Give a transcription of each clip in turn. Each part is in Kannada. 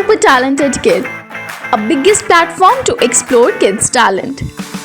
Super Talented Kid, a biggest platform to explore kids' talent.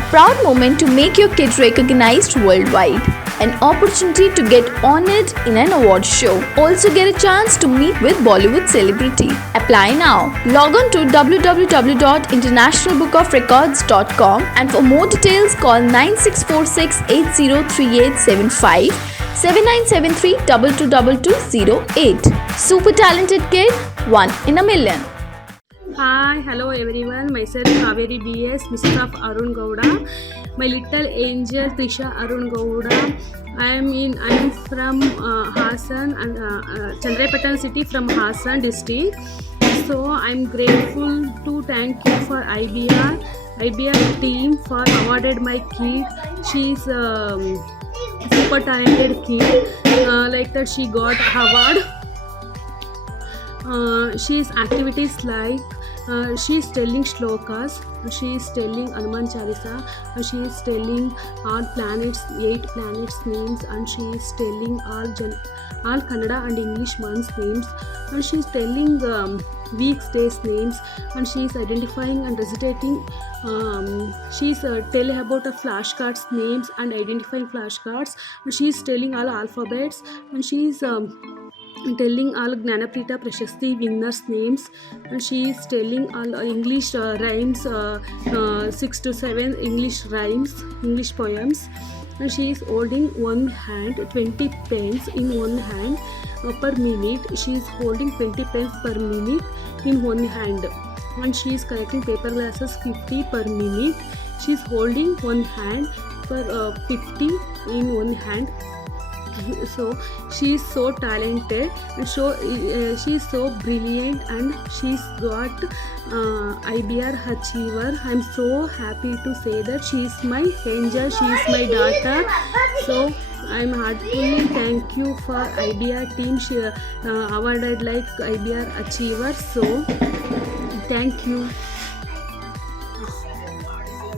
A proud moment to make your kid recognized worldwide. An opportunity to get honored in an award show. Also get a chance to meet with Bollywood celebrity. Apply now. Log on to www.internationalbookofrecords.com and for more details call 9646 803875 7973 222208. Super Talented Kid, one in a million. Hi, hello everyone. Myself Kaveri BS, Mrs. of Arun Gowda. My little angel Trisha Arun Gowda. I am from Hassan and Chandrapatan city from Hassan district. So I'm grateful to thank you for IBR team for awarded my kid. She's super talented kid. Like that she got award. She's activities like she is telling shlokas, she is telling Hanuman Chalisa, she is telling all planets, 8 planets names, and she is telling all Kannada and English months names, and she is telling weeks, days names, and she is identifying and recitating. She is telling about the flashcards names and identifying flashcards, and she is telling all alphabets, and she is telling all Gnanaprita Prashasti winners names, and she is telling all English rhymes, 6 to 7 English rhymes, English poems, and she is holding one hand 20 pens in one hand per minute. She is holding 20 pens per minute in one hand, and she is collecting paper glasses 50 per minute. She is holding one hand per 50 in one hand. So she is so talented and she is so brilliant, and she's got IBR achiever. I'm so happy to say that she is my angel, she is my daughter. So I'm heartfully thank you for IBR team. She awarded like IBR achiever. So thank you.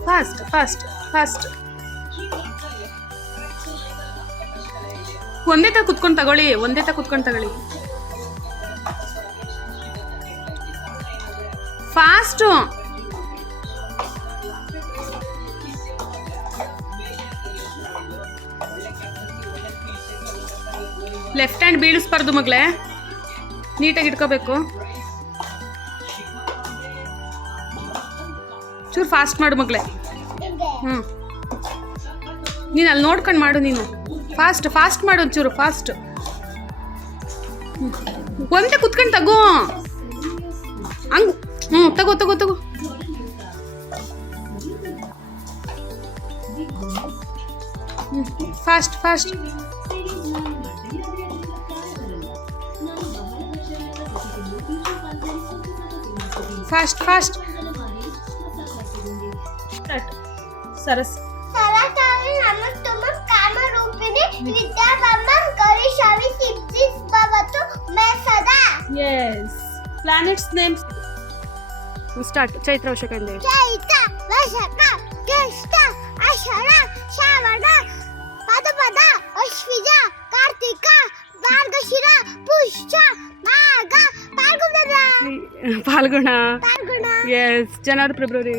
Fast. ಒಂದೇ ತ ಕುತ್ಕೊಂಡು ತಗೊಳ್ಳಿ. ಫಾಸ್ಟು. ಲೆಫ್ಟ್ ಹ್ಯಾಂಡ್ ಬೀಳಿಸ್ಬಾರ್ದು ಮಗಳೇ, ನೀಟಾಗಿ ಇಟ್ಕೋಬೇಕು. ಚೂರು ಫಾಸ್ಟ್ ಮಾಡು ಮಗಳೇ. ನೀನು ಅಲ್ಲಿ ನೋಡ್ಕೊಂಡು ಮಾಡು. ನೀನು ಫಾಸ್ಟ್ ಮಾಡು, ಒಂಚೂರು ಫಾಸ್ಟ್. ಒಂದೇ ಕುತ್ಕೊಂಡು ತಗೋ ಹಂಗ್. ತಗೋ fast. Fast Saras Yes. Planets names. Start. Chaitra Vashakande. Chaitra Vashaka Jyeshta Ashara Shravana Bhadrapada Ashvija Kartika Margashira Pushya Magha Falguna. Yes. January, February,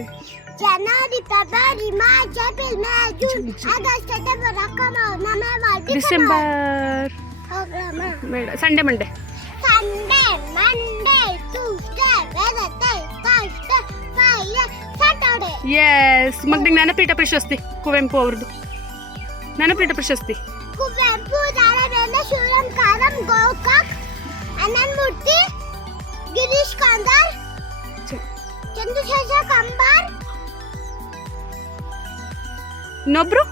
March, April, May, June, August, September, October, November, December. Sunday, Monday, Tuesday, Wednesday, Thursday, Friday, Saturday. Yes. ಮಗ್ನಿಗೆ ಜ್ಞಾನಪೀಠ ಪ್ರಶಸ್ತಿ ಕುವೆಂಪು ಅವ್ರದ್ದು. ಜ್ಞಾನಪೀಠ ಪ್ರಶಸ್ತಿ ಕುವೆಂಪು ದಾರಾಬೇಂದ್ರ ಶಿವರಾಮ್ ಕಾರಂ ಗೋಕಾಕ್ ಅನಂತಮೂರ್ತಿ ಗಿರೀಶ್ ಕಾಂದಾರ್ ಚಂದ್ರಶೇಖರ್ ಕಂಬಾರ್. ಇನ್ನೊಬ್ರು.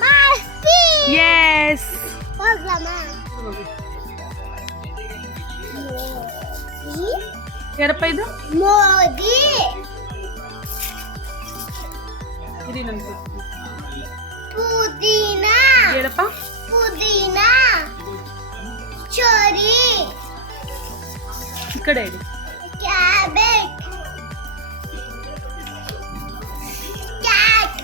ಮಾಸ್ತಿ. ಎಸ್. ಹೋಗ್ಲಮ್ಮ. ಯಾರಪ್ಪ ಇದು? ಮೋದಿ. ಪುದೀನಾ. ಹೇಳಪ್ಪ. ಪುದೀನಾ. ಚೋರಿ. ಈ ಕಡೆ ಹೇಳಿ. ಕ್ಯಾಬೇಜ್. ಕ್ಯಾಟ್.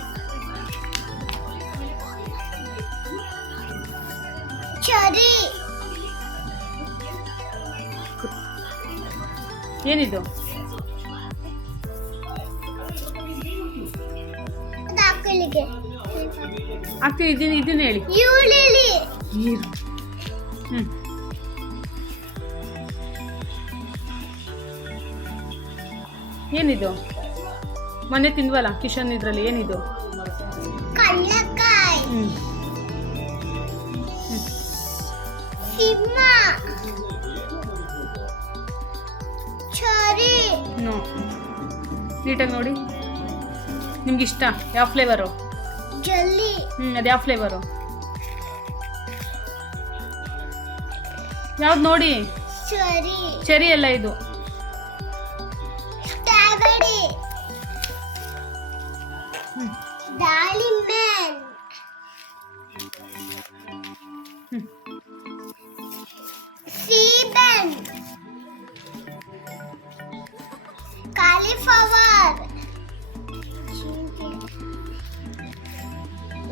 ಚೋರಿ. ಏನಿದು? ಅದು ಅಕ್ಕಳಿಗೆ ಅಕ್ಕ ಇದನ್ನ ಹೇಳಿ. ಈರುಳ್ಳಿ. ಏನಿದು? ಮೊನ್ನೆ ತಿಂದ್ವಲ್ಲ ಕಿಶನ್ ಇದ್ರಲ್ಲಿ, ಏನಿದು? ಕಡಲೆಕಾಯಿ. ಸಿಂಹ. ಚರಿ. ನೋ, ನೀಟಾಗಿ ನೋಡಿ. ನಿಮ್ಗೆ ಇಷ್ಟ ಯಾವ ಫ್ಲೇವರು? ಜಲ್ಲಿ. ಅದು ಯಾವ ಫ್ಲೇವರು? ಯಾವ್ದು ನೋಡಿ? ಚರಿ. ಚೆರಿ ಅಲ್ಲ ಇದು. ಸ್ಟ್ರಾಬೆರಿ. ದಾಳಿಂಬೆ. ಸೀಬೆನ್. ಕಾಲಿಫ್ಲವರ್.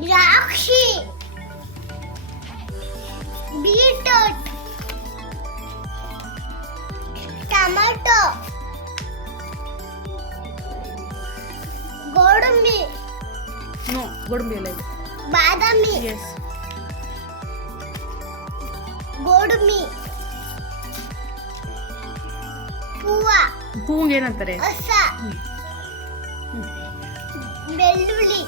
ದ್ರಾಕ್ಷಿ. ಬೀಟ್ರೂಟ್. ಟೊಮೆಟೊ. ಗೋಡಂಬಿ. ನೋ, ಗೋಡಂಬಿ ಅಲ್ಲ ಇದು. ಬಾದಾಮಿ. ಎಸ್. ಗೋಡಂಬಿ. ಹೂವಿಗೆ ಏನಂತಾರೆ? ಹೊಸ. ಬೆಳ್ಳುಳ್ಳಿ.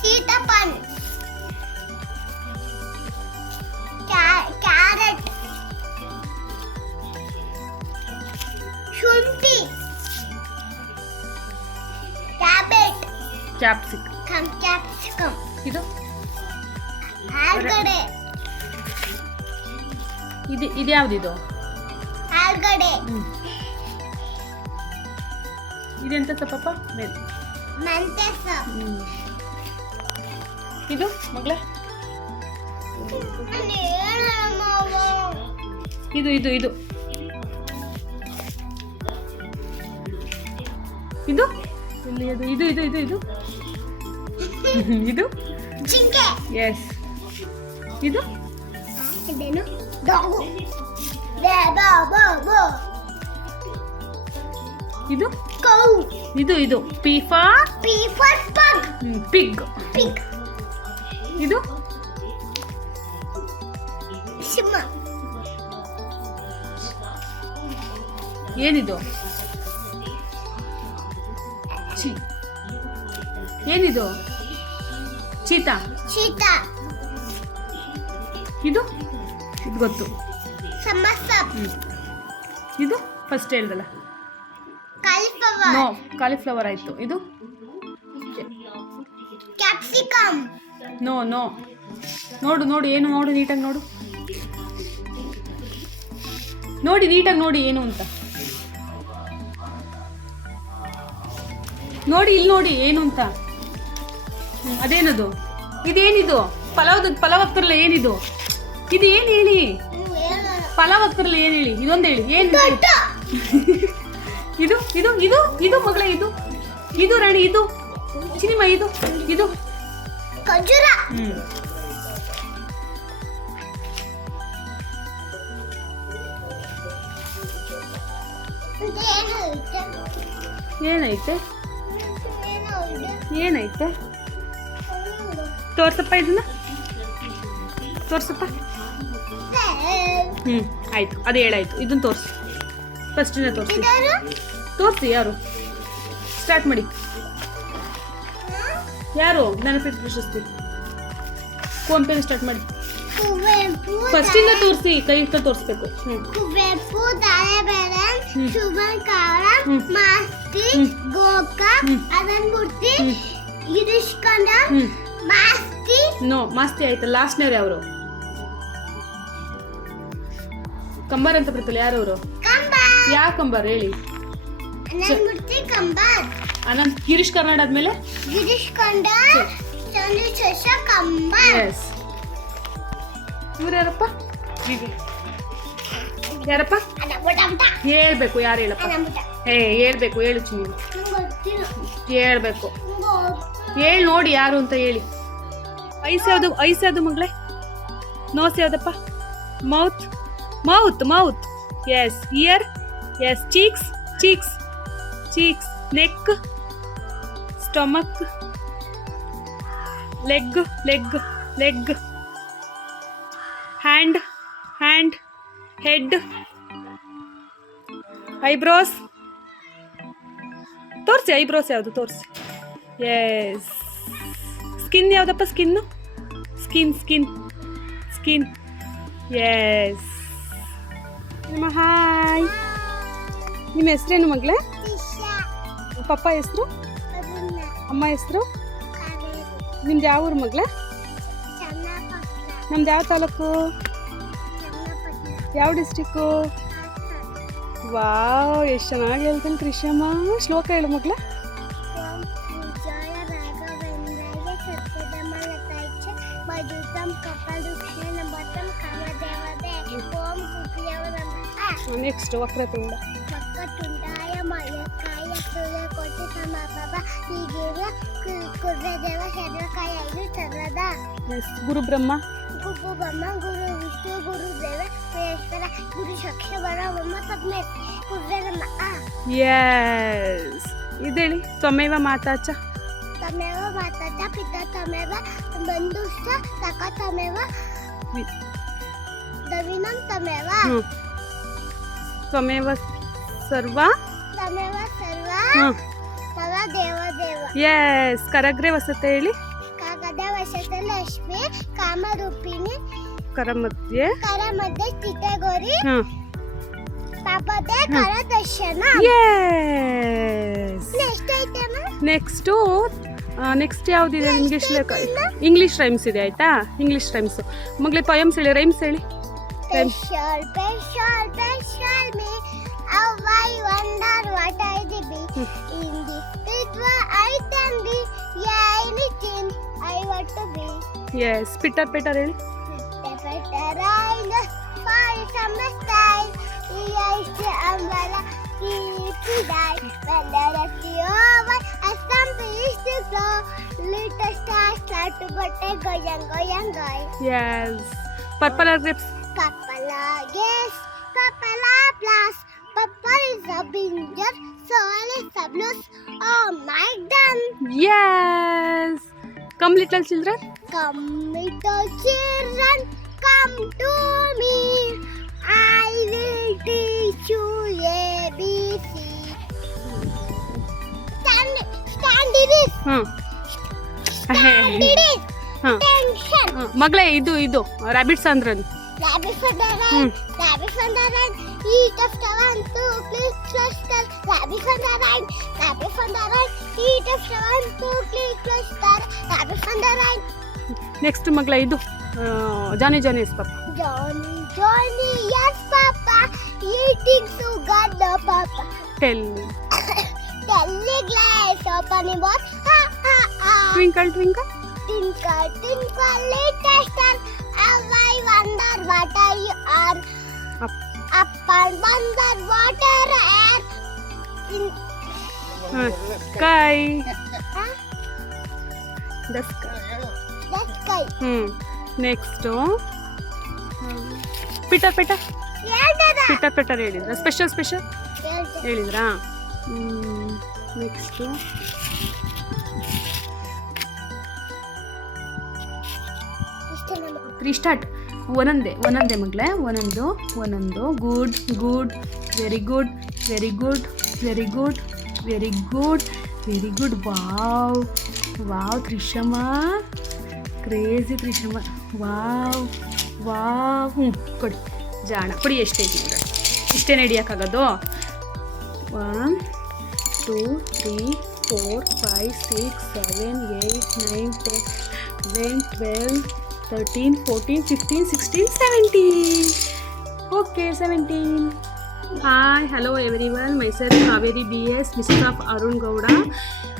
ಸೀತಾಫಲ. ಕ್ಯಾರೆಟ್. ಶುಂಠಿ. ಕ್ಯಾಬೆಟ್. ಕ್ಯಾಪ್ಸಿಕಮ್. ಇದು ಆಲೂಗಡ್ಡೆ. ಇದು ಯಾವ್ದಿದು? ಆಲೂಗಡ್ಡೆ. ಇದೆಂತ ಸೊಪ್ಪಪ್ಪ? ಮೆಂತ್ಯ ಸೊಪ್ಪು. ಇದು ಮಗಳೇ? ಇದು ಇದು ಇದು ಇದು ಇಲ್ಲಿ ಅದು ಇದು ಇದು ಇದು ಇದು ಇದು ಜಿಂಕೆ. ಎಸ್. ಇದು ಇದೇನು? ಡಾಗು. ಇದು ಕೌ. ಇದು ಇದು P for pug. Pig. Pig. ಇದು ಸಿಂಹ. ಏನಿದು? ಏನಿದು? ಚೀತಾ. ಚೀತಾ. ಇದು ಇದು ಗೊತ್ತು. ಸಮೋಸ. ಇದು ಫಸ್ಟ್ ಹೇಳ್ದಲ್ಲ. ಕಾಲಿಫ್ಲವರ್. ನೋ, ಕಾಲಿಫ್ಲವರ್ ಆಯ್ತು. ಇದು ಕ್ಯಾಪ್ಸಿಕಮ್. No no. ನೋಡು ನೋಡು ಏನು, ನೋಡು ನೀಟಾಗಿ ನೋಡು. ನೋಡಿ ನೀಟಾಗಿ ನೋಡಿ ಏನು ಅಂತ ನೋಡಿ. ಇಲ್ಲಿ ನೋಡಿ ಏನು ಅಂತ. ಅದೇನದು? ಇದೇನಿದು? ಪಲಾವ್ ಆಗ್ತಾರಲ್ಲ, ಏನಿದು? ಇದು ಏನು ಹೇಳಿ? ಪಲಾವ್ ಆಗ್ತಾರಲ್ಲ, ಏನು ಹೇಳಿ? ಇದೊಂದು ಹೇಳಿ. ಏನು ಇದು ಇದು ಇದು ಇದು ಮಗಳೇ? ಇದು ಇದು ರಾಣಿ. ಇದು ಚಿನಿಮ. ಇದು ಇದು ಖಜೂರ. ಏನೈತೆ? ಏನೈತೆ? ತೋರ್ಸಪ್ಪ, ಇದನ್ನ ತೋರ್ಸಪ್ಪ. ಆಯ್ತು, ಅದು ಹೇಳಾಯ್ತು. ಇದನ್ನ ತೋರಿಸಿ, ಫಸ್ಟಿನ ತೋರಿಸಿ. ತೋರಿಸಿ. ಯಾರು ಸ್ಟಾರ್ಟ್ ಮಾಡಿ? ಯಾರು? ಜ್ಞಾನಪೀಠ ಪ್ರಶಸ್ತಿ ಕುವೆಂಪು ಸ್ಟಾರ್ಟ್ ಮಾಡಿ. ಫಸ್ಟಿಂದ ತೋರಿಸಿ, ಕೈ ಇಟ್ಟು ತೋರಿಸ್ಬೇಕು. ಕುವೆಂಪು, ದಾರಾಬೇರನ್, ಶುಭನ್ ಕಾವಳ, ಮಾಸ್ತಿ, ಗೋಕ, ಅದನ್ಮೂರ್ತಿ, ಗಿರೀಶ್ ಕಂಡ, ಮಾಸ್ತಿ. ನೋ, ಮಾಸ್ತಿ ಆಯ್ತು. ಲಾಸ್ಟ್ನವ್ರು ಯಾರು? ಕಂಬಾರ್ ಅಂತ ಬರ್ತಲ್ಲ, ಯಾರು ಅವರು? ಯಾವ ಕಂಬಾರ್ ಹೇಳಿ? ಅದನ್ಮೂರ್ತಿ ಕಂಬಾರ್. ಅನಂತ್. ಗಿರೀಶ್ ಕಾರ್ನಾಡ್ ಆದ್ಮೇಲೆ ಗಿರೀಶ್ ಕಂಡ, ಚಂದ್ರಶೇಷ ಕಂಬಾರ್. ಎಸ್. ಇವ್ರು ಯಾರಪ್ಪ? ಯಾರಪ್ಪ? ಹೇಳ್ಬೇಕು. ಯಾರು ಹೇಳಪ್ಪ? ಹೇಳ್ಬೇಕು. ಹೇಳು ಚಿನ್ನ, ಹೇಳ್ಬೇಕು. ಹೇಳಿ ನೋಡಿ ಯಾರು ಅಂತ ಹೇಳಿ. ಐಸ್ ಯಾವುದು? ಐಸ್ ಯಾವುದು ಮಗಳೇ? ನೋಸ್ ಯಾವ್ದಪ್ಪ? Mouth. Mouth. Mouth. Yes. Ear. Yes. Cheeks. Cheeks. Cheeks. Neck. Stomach. Leg. Leg. Leg. Hand. Hand. Head. Eyebrows. ತೋರಿಸಿ ಐಬ್ರೋಸ್ ಯಾವುದು ತೋರಿಸಿ. ಎಸ್. ಸ್ಕಿನ್ ಯಾವುದಪ್ಪ? Skin. Skin skin skin. Yes. ನಿಮ್ಮ ಹಾಯ್. ನಿಮ್ಮ ಹೆಸ್ರೇನು ಮಗಳೇ? ಪಪ್ಪ ಹೆಸರು? ಅಮ್ಮ ಹೆಸರು? ನಿಮ್ದು ಯಾವ ಊರು ಮಗಳೇ? ನಮ್ದು ಯಾವ ತಾಲೂಕು? ಯಾವ ಡಿಸ್ಟಿಕ್ಕು? ವಾವ್, ಎಷ್ಟು ಚೆನ್ನಾಗಿ ಹೇಳ್ತಾನೆ ಕೃಷ್ಣಮ್ಮ. ಶ್ಲೋಕ ಹೇಳು ಮಗ್ಳ. ನೆಕ್ಸ್ಟ್ ವಕ್ರತುಂಡ. ಗುರು ಬ್ರಹ್ಮ. ಗುರು ಬ್ರಹ್ಮ, ಗುರು ವಿಷ್ಣು, ಗುರು ದೇವ ಮಹೇಶ್ವರ, ಗುರು ಸಾಕ್ಷ ಪರಬ್ರಹ್ಮ ತಸ್ಮೈ ಗುರುವೇ ನಮಃ. ಯಸ್. ಇದೇಳಿ. ತ್ವಮೇವ ಮಾತಾಚ. ತ್ವಮೇವ ಮಾತಾಚ ಪಿತಾ ತ್ವಮೇವ ಬಂಧುಶ್ಚ ಸಖಾ ತ್ವಮೇವ ದವಿನಂ ತ್ವಮೇವ. ತ್ವಮೇವ ಸರ್ವ. ತ್ವಮೇವ ಸರ್ವ ಸರ್ವ ದೇವ ದೇವ. ಯಸ್. ಕರಗ್ರೆ ವಸತೆ ಹೇಳಿ. ವಸತೆ ಲಕ್ಷ್ಮಿ ಕಾಮರೂಪಿಣಿ ಕರ ಮಧ್ಯೆ ಸ್ಥಿತ ಗೌರಿ ಪಾಪದೆ ಕರ ದರ್ಶನ. ನೆಕ್ಸ್ಟ್ ಯಾವ್ದಿದೆ ನಿಮ್ಗೆ? ಇಂಗ್ಲಿಷ್ ರೈಮ್ಸ್ ಇದೆ ಆಯ್ತಾ? ಇಂಗ್ಲಿಷ್ ರೈಮ್ಸ್ ಮಗ್ಲಿ. ಪೊಯಮ್ಸ್ ಹೇಳಿ, ರೈಮ್ಸ್ ಹೇಳಿ. I wonder what I did be in this big world. I can be anything I want to be. Yes. Pitter pitter ಹೇಳಿ. Pitter rain fall from the sky. Yes, the umbrella keeps to die. When there is the over, as some fish to flow, little stars start to but goyang goyang goy. Yes. Purple grapes. Purple grapes. Purple plus. Purple is a binger, soil is a blues. Oh my God! Yes! Come little children. Come little children, come to me. I will teach you ABC. Stand it is. Stand it is. Tension. ಮಗಳೇ ಇದು rabbits ಅಂದ್ರೆ. Rabbits on the run. Rabbits on the run. Eat after 1, 2, click, clutch, clutch. Rabbits on the run. Rabbits on the run. Eat after 1, 2, click, clutch, clutch. Rabbits on the run. Next ಮಗಳ ಇದು Johnny Johnny yes papa. Johnny Johnny yes papa. Eating sugar no papa. Tell me. Tell me glass open in what? Ha ha ha. Twinkle twinkle. Twinkle twinkle little star. I wonder what you are. Up and wonder water air in sky. The sky. The sky. Next pitter pitter. Pitter pitter ಹೇಳಿದ್ರಾ? ಸ್ಪೆಷಲ್ ಹೇಳಿದ್ರಾ? Next start. ಒಂದೊಂದೇ ಮಗಳೇ. ಒಂದೊಂದು. Good very good very good very good very good very good. Wow ತ್ರಿಷಮ್ಮ, ಕ್ರೇಜಿ ತ್ರಿಷಮ್ಮ. ವಾವ್ ಕೊಡಿ ಜಾಣ ಕೊಡಿ. ಎಷ್ಟೇ ಇದೆ ಇಷ್ಟೇನು ಹಿಡಿಯೋಕ್ಕಾಗೋದು? 1 2 3 4 5 6 7 8 9 10 11 12 13 14 15 16 17. Okay, 17. Hi, hello everyone. Myself Kaveri BS, Mrs. of Arun Gowda.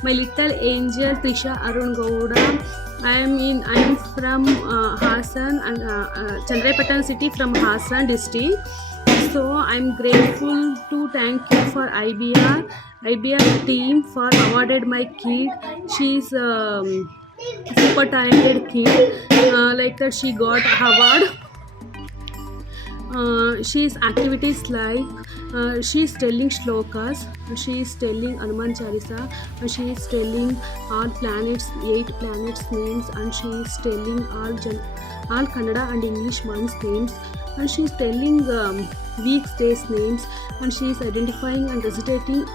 My little angel Trisha Arun Gowda. I am from Hassan and Chandrapatan city from Hassan district. So I'm grateful to thank you for IBR team for awarded my kid. She's super talented kid. Like that she got award. She's activities like she's telling shlokas, she is telling Hanuman Chalisa, she is telling all planets, 8 planets names, and she is telling all Kannada and English ones names, and she is telling weeks, days names, and she is identifying and recitating.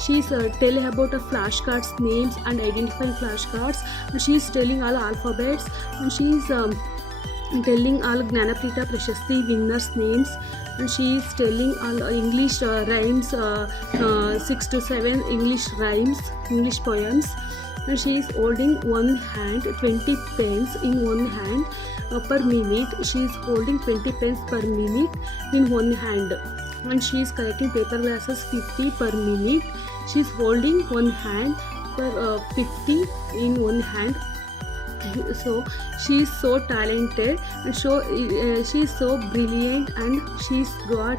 She is telling about a flashcards names and identifying flashcards, and she is telling all alphabets, and she is telling all Gnanaprita Prashasti winners names, and she is telling all English rhymes, 6 to 7 English rhymes, English poems, and she is holding one hand 20 pens in one hand per minute. She is holding 20 pens per minute in one hand, and she is collecting paper glasses 50 per minute. She is holding one hand per 50 in one hand. So she is so talented, and she is so brilliant, and she's got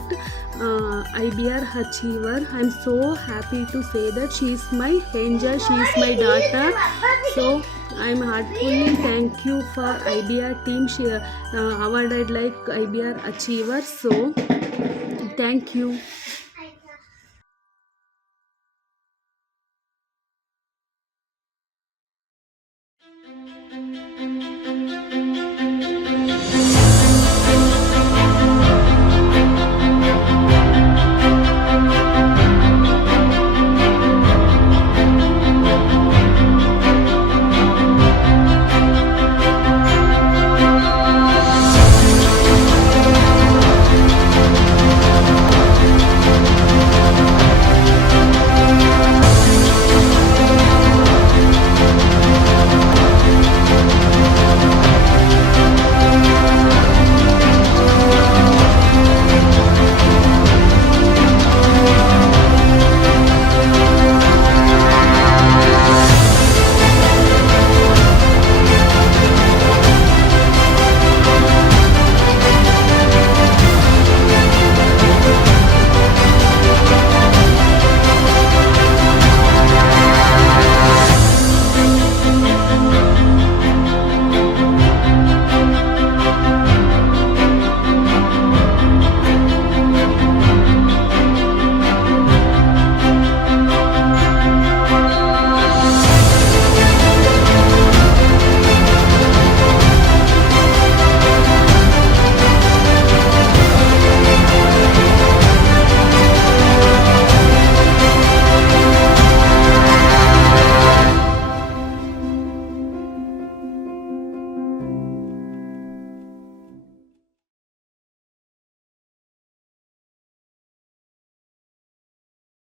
IBR achiever. I'm so happy to say that she is my angel, she is my daughter. So I'm heartfully thank you for IBR team. She awarded like IBR achiever. So thank you.